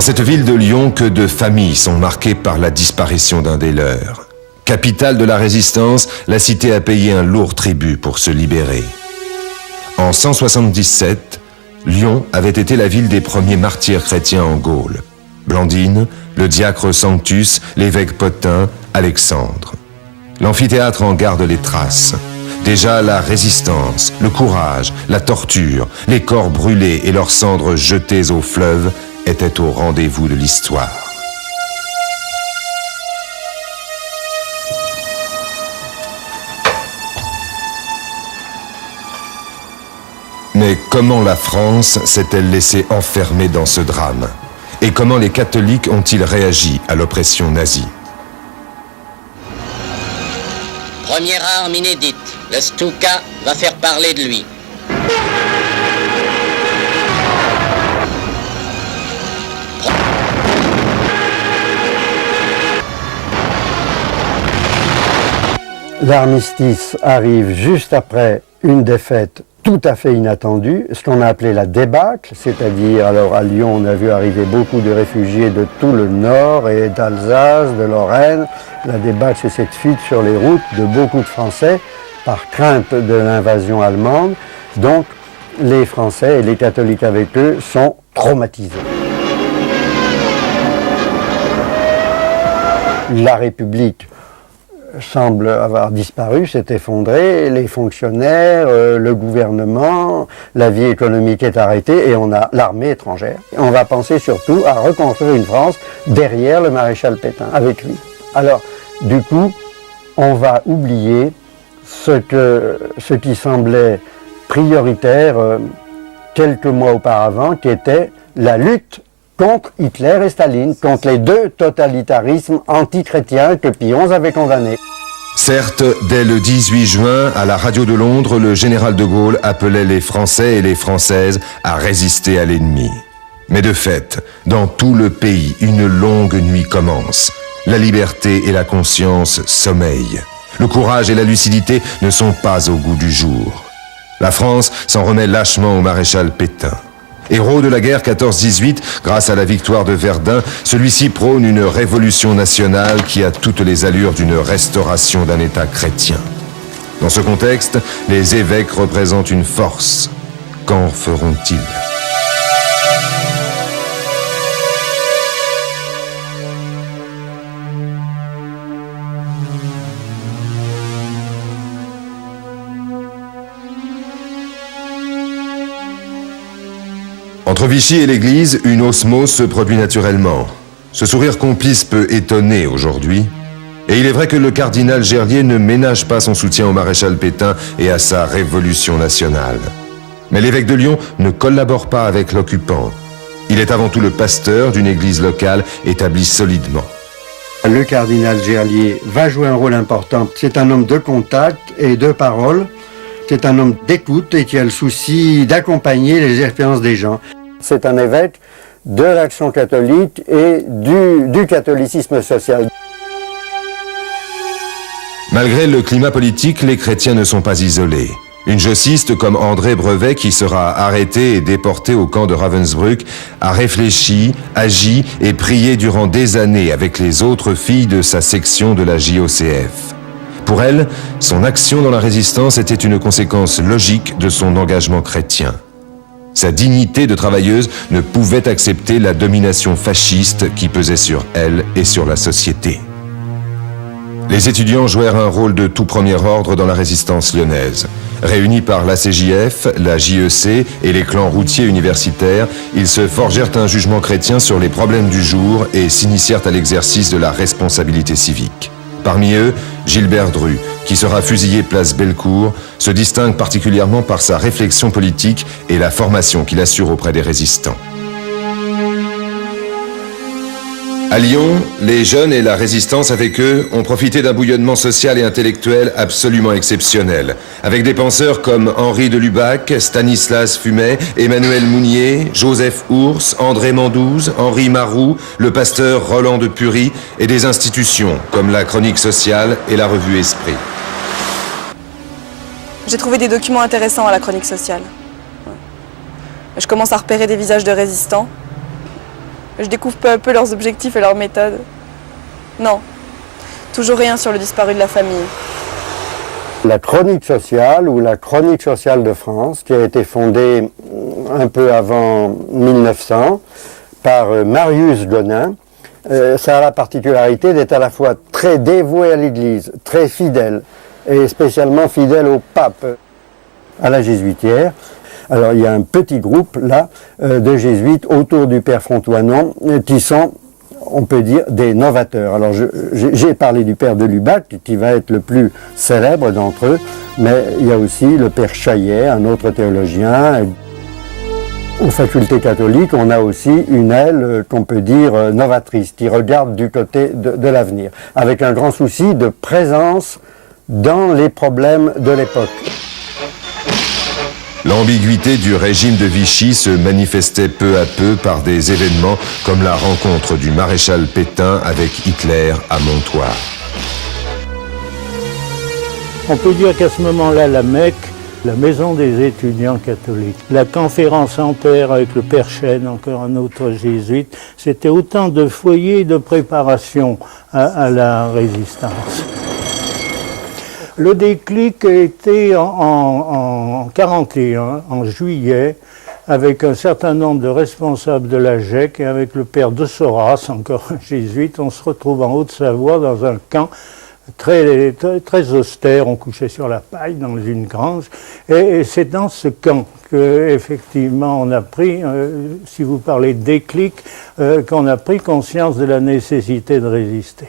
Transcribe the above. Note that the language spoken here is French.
Dans cette ville de Lyon, que de familles sont marquées par la disparition d'un des leurs. Capitale de la résistance, la cité a payé un lourd tribut pour se libérer. En 177, Lyon avait été la ville des premiers martyrs chrétiens en Gaule. Blandine, le diacre Sanctus, l'évêque Potin, Alexandre. L'amphithéâtre en garde les traces. Déjà la résistance, le courage, la torture, les corps brûlés et leurs cendres jetées au fleuve étaient au rendez-vous de l'histoire. Mais comment la France s'est-elle laissée enfermer dans ce drame? Et comment les catholiques ont-ils réagi à l'oppression nazie? Première arme inédite, le Stuka va faire parler de lui. L'armistice arrive juste après une défaite tout à fait inattendue, ce qu'on a appelé la débâcle, c'est-à-dire, alors à Lyon, on a vu arriver beaucoup de réfugiés de tout le nord et d'Alsace, de Lorraine. La débâcle, c'est cette fuite sur les routes de beaucoup de Français par crainte de l'invasion allemande. Donc, les Français et les catholiques avec eux sont traumatisés. La République semble avoir disparu, s'est effondré, les fonctionnaires, le gouvernement, la vie économique est arrêtée et on a l'armée étrangère. On va penser surtout à reconstruire une France derrière le maréchal Pétain, avec lui. Alors, du coup, on va oublier ce qui semblait prioritaire quelques mois auparavant, qui était la lutte contre Hitler et Staline, contre les deux totalitarismes antichrétiens que Pie XI avait condamnés. Certes, dès le 18 juin, à la radio de Londres, le général de Gaulle appelait les Français et les Françaises à résister à l'ennemi. Mais de fait, dans tout le pays, une longue nuit commence. La liberté et la conscience sommeillent. Le courage et la lucidité ne sont pas au goût du jour. La France s'en remet lâchement au maréchal Pétain. Héros de la guerre 14-18, grâce à la victoire de Verdun, celui-ci prône une révolution nationale qui a toutes les allures d'une restauration d'un État chrétien. Dans ce contexte, les évêques représentent une force. Qu'en feront-ils ? Entre Vichy et l'Église, une osmose se produit naturellement. Ce sourire complice peut étonner aujourd'hui. Et il est vrai que le cardinal Gerlier ne ménage pas son soutien au maréchal Pétain et à sa révolution nationale. Mais l'évêque de Lyon ne collabore pas avec l'occupant. Il est avant tout le pasteur d'une église locale établie solidement. Le cardinal Gerlier va jouer un rôle important. C'est un homme de contact et de parole. C'est un homme d'écoute et qui a le souci d'accompagner les expériences des gens. C'est un évêque de l'Action catholique et du catholicisme social. Malgré le climat politique, les chrétiens ne sont pas isolés. Une jossiste comme André Brevet, qui sera arrêté et déporté au camp de Ravensbrück, a réfléchi, agi et prié durant des années avec les autres filles de sa section de la JOCF. Pour elle, son action dans la résistance était une conséquence logique de son engagement chrétien. Sa dignité de travailleuse ne pouvait accepter la domination fasciste qui pesait sur elle et sur la société. Les étudiants jouèrent un rôle de tout premier ordre dans la résistance lyonnaise. Réunis par la CJF, la JEC et les clans routiers universitaires, ils se forgèrent un jugement chrétien sur les problèmes du jour et s'initièrent à l'exercice de la responsabilité civique. Parmi eux, Gilbert Dru, qui sera fusillé place Bellecour, se distingue particulièrement par sa réflexion politique et la formation qu'il assure auprès des résistants. À Lyon, les jeunes et la résistance avec eux ont profité d'un bouillonnement social et intellectuel absolument exceptionnel, avec des penseurs comme Henri de Lubac, Stanislas Fumet, Emmanuel Mounier, Joseph Ours, André Mandouze, Henri Marroux, le pasteur Roland de Pury et des institutions comme la Chronique sociale et la revue Esprit. J'ai trouvé des documents intéressants à la Chronique sociale. Je commence à repérer des visages de résistants. Je découvre peu à peu leurs objectifs et leurs méthodes. Non, toujours rien sur le disparu de la famille. La chronique sociale ou la chronique sociale de France, qui a été fondée un peu avant 1900 par Marius Gonin, ça a la particularité d'être à la fois très dévoué à l'Église, très fidèle, et spécialement fidèle au pape, à la jésuitière. Alors il y a un petit groupe là de jésuites autour du père Frontoinon qui sont, on peut dire, des novateurs. Alors j'ai parlé du père de Lubac qui va être le plus célèbre d'entre eux, mais il y a aussi le père Chaillet, un autre théologien. Aux facultés catholiques, on a aussi une aile qu'on peut dire novatrice, qui regarde du côté de l'avenir, avec un grand souci de présence dans les problèmes de l'époque. L'ambiguïté du régime de Vichy se manifestait peu à peu par des événements comme la rencontre du maréchal Pétain avec Hitler à Montoire. On peut dire qu'à ce moment-là, la Mecque, la maison des étudiants catholiques, la conférence en père avec le père Chêne, encore un autre jésuite, c'était autant de foyers de préparation à la résistance. Le déclic a été en 1941, en juillet, avec un certain nombre de responsables de la GEC et avec le père de Soras, encore un jésuite. On se retrouve en Haute-Savoie dans un camp très austère. On couchait sur la paille dans une grange. Et c'est dans ce camp qu'effectivement on a pris, si vous parlez de déclic, qu'on a pris conscience de la nécessité de résister.